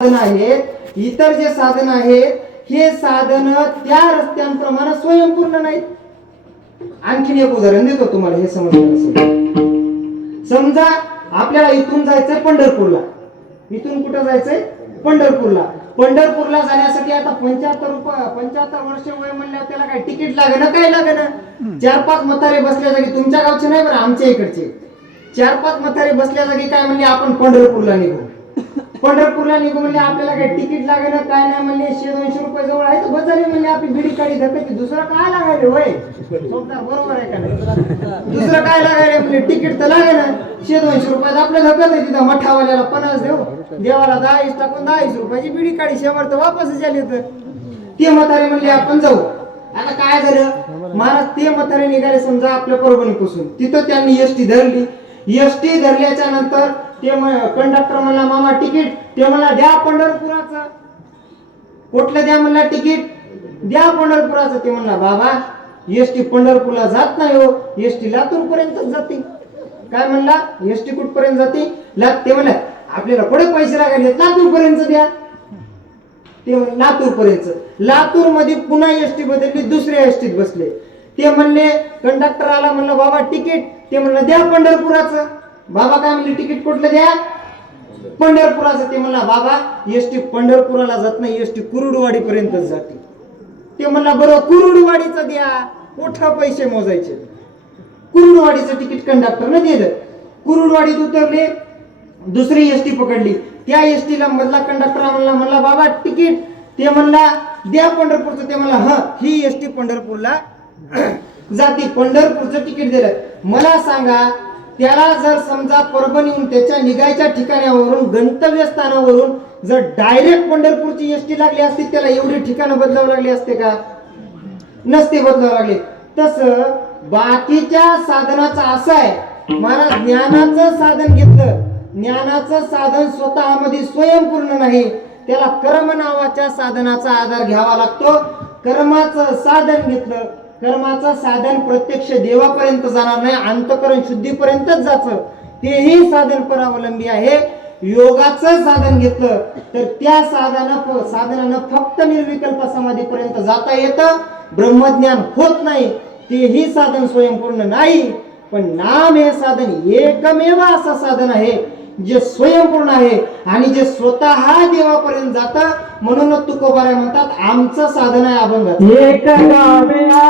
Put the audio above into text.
साधन आहेत इतर जे साधन आहेत हे साधन त्या रस्त्यांप्रमाणे स्वयंपूर्ण नाहीत आणखीन एक उदाहरण देतो तुम्हाला हे समजण्यासाठी समजा आपल्याला इथून जायचंय पंढरपूरला. इथून कुठं जायचंय? पंढरपूरला. पंढरपूरला जाण्यासाठी आता पंच्याहत्तर रुपये पंच्याहत्तर वर्ष वय म्हणल्यावर त्याला काय तिकीट लागेल काय लागेल चार पाच म्हातारे बसल्या जागी तुमच्या गावचे नाही बरं आमच्या इकडचे. चार पाच म्हातारे बसल्या जागी काय म्हणले आपण पंढरपूरला निघू. पंढरपूरला निघू म्हणले आपल्याला काय तिकीट लागेल काय नाही म्हणले शे दोनशे रुपये जवळ आहे तर बस झाली म्हणले आपली बिडी काढी धकायची दुसरं काय लागायले होय? बरोबर आहे का नाही? दुसरं काय लागायले म्हणजे तिकीट तर लागेल शे दोनशे रुपयात आपल्या धकत आहे तिथं मठावाल्याला पन्नास देऊ. देवाला दहा टाकून दहा रुपयाची बिडी काढी शेवट तर वापस झाली तर ते म्हातारे म्हणले आपण जाऊ. आता काय झालं? महाराज ते म्हातारे निघाले समजा आपल्या परभणीपासून. तिथं त्यांनी एसटी धरली. एसटी धरल्याच्या नंतर ते कंडक्टर म्हणला मामा तिकीट ते म्हणला द्या पंढरपुराचं. कुठलं द्या म्हणला तिकीट द्या पंढरपुराचं. ते म्हणला बाबा एसटी पंढरपूरला जात नाही हो. एसटी लातूर पर्यंत जाते. काय म्हणला? एसटी कुठपर्यंत जाते? ला ते म्हणला आपल्याला कुठे पैसे लागायचे लातूर पर्यंत द्या. ते लातूर पर्यंत लातूरमध्ये पुन्हा एसटी बदलली दुसऱ्या एसटीत बसले. ते म्हणले कंडक्टर आला म्हणलं बाबा तिकीट ते म्हणलं द्या पंढरपुराचं. बाबा काय म्हणले तिकीट कुठलं द्या? पंढरपुराचं. ते म्हणला बाबा एसटी पंढरपुराला जात नाही एसटी कुरुडवाडी पर्यंत जाते. ते म्हणला बरं कुरुडवाडीचं द्या. मोठा पैसे मोजायचे. कुरुडवाडीचं तिकीट कंडक्टरनं दिलं. कुरुडवाडीत उतरले दुसरी एसटी पकडली. त्या एसटीला मधला कंडक्टर म्हणला म्हणला बाबा तिकीट. ते म्हणला द्या पंढरपूरचं. ते म्हणला ह ही एसटी पंढरपूरला जाते. पंढरपूरचं तिकीट दिलं. मला सांगा त्याला जर समजा परभणीहून त्याच्या निघायच्या ठिकाणावरून गंतव्य स्थानावरून जर डायरेक्ट पंढरपूरची एसटी लागली असती त्याला एवढी ठिकाणं बदलावं लागली असते का? नसते बदलावं लागले. तस बाकीच्या साधनाचं असं आहे महाराज ज्ञानाचं साधन घेतलं. ज्ञानाचं साधन स्वतःमध्ये स्वयंपूर्ण नाही. त्याला कर्म नावाच्या साधनाचा आधार घ्यावा लागतो. कर्माचं साधन घेतलं. कर्माचं साधन प्रत्यक्ष देवापर्यंत जाणार नाही अंतकरण शुद्धीपर्यंतच जायचं तेही साधन परावलंबी आहे. योगाचं साधन घेतलं तर त्या साधना साधनानं फक्त निर्विकल्प समाधीपर्यंत जाता येतं. ब्रह्मज्ञान होत नाही तेही साधन स्वयंपूर्ण नाही. पण नाम हे साधन एकमेव असं साधन आहे जे स्वयंपूर्ण आहे आणि जे स्वतः देवापर्यंत जात. म्हणून तुकोबाराय म्हणतात आमचं साधन आहे अभंग.